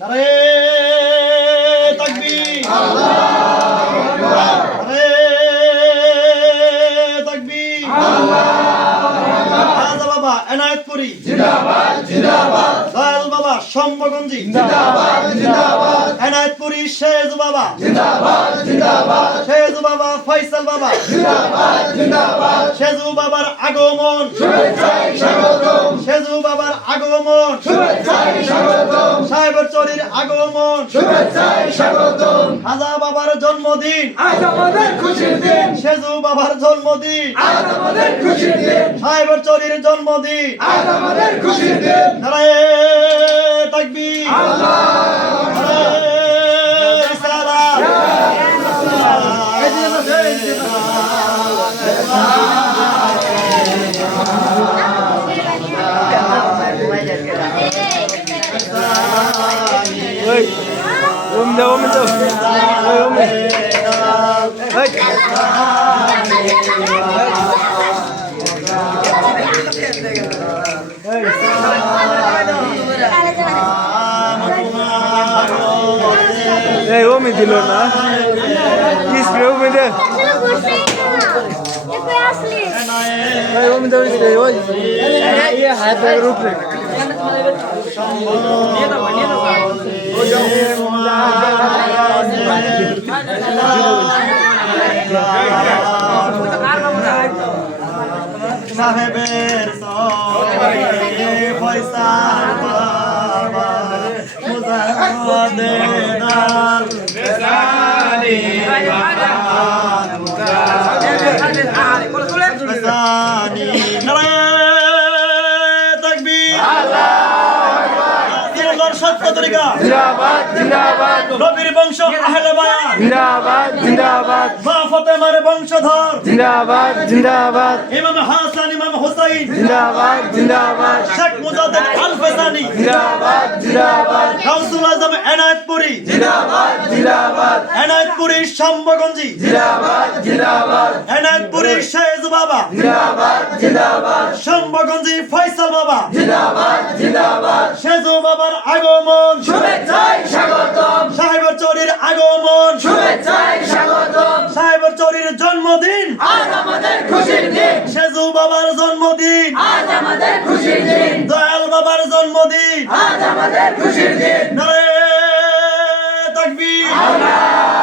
নারে তাকবীর, নারে তাকবীর। রাজা বাবা এনায়েতপুরী জিন্দাবাদ জিন্দাবাদ, দয়াল বাবা শম্ভগঞ্জি জিন্দাবাদ জিন্দাবাদ, এনায়েতপুরী শেজু বাবা জিন্দাবাদ জিন্দাবাদ, শেজু বাবা ফয়সাল বাবা জিন্দাবাদ জিন্দাবাদ, শেজু বাবার আগমন শুভেচ্ছায় স্বাগতম, শেজু বাবার আগমন শুভেচ্ছায় স্বাগতম, সাহেবের চরির আগমন শুভেচ্ছায় স্বাগতম, খাজা বাবার জন্মদিন আজ আমাদের খুশির দিন, শেজু বাবার জন্মদিন আজ আমাদের খুশির দিন, সাহেবের চরির জন্মদিন আজ আমাদের খুশির দিন। নারে তাকবীর, আল্লাহু আকবার, রিসালাত, দিল না সাহেবের ফয়সাল বাবা মুজাহিদার বেসানি বেসানি। নারে তাকবীর, আল্লাহু সত্য তরিকা জিন্দাবাদ জিন্দাবাদ, নবীর বংশ আহলে বায়াত জিন্দাবাদ জিন্দাবাদ, মা ফাতেমার বংশধর জিন্দাবাদ জিন্দাবাদ, ইমাম হাসান ইমাম হুসাইন জিন্দাবাদ জিন্দাবাদ, শেখ মুজাদ্দিদ আল ফেসানি জিন্দাবাদ জিন্দাবাদ, গাউসুল আজম এনায়েতপুরী জিন্দাবাদ জিন্দাবাদ, এনায়েতপুরী শম্ভগঞ্জি জিন্দাবাদ জিন্দাবাদ, এনায়েতপুরী শেজু বাবা জিন্দাবাদ জিন্দাবাদ, শম্ভগঞ্জি ফয়সাল বাবা জিন্দাবাদ জিন্দাবাদ, শেজু বাবার আগমন শুভেচ্ছায় স্বাগতম, সাহেবের চরির আগমন শুভেচ্ছায় স্বাগতম, সাহেবের চরির জন্মদিন আজ আমাদের খুশির দিন, শেজু বাবার জন্মদিন আজ আমাদের খুশির দিন, দয়াল বাবার জন্মদিন আজ আমাদের খুশির দিন। নারে তাকবীর, আল্লাহু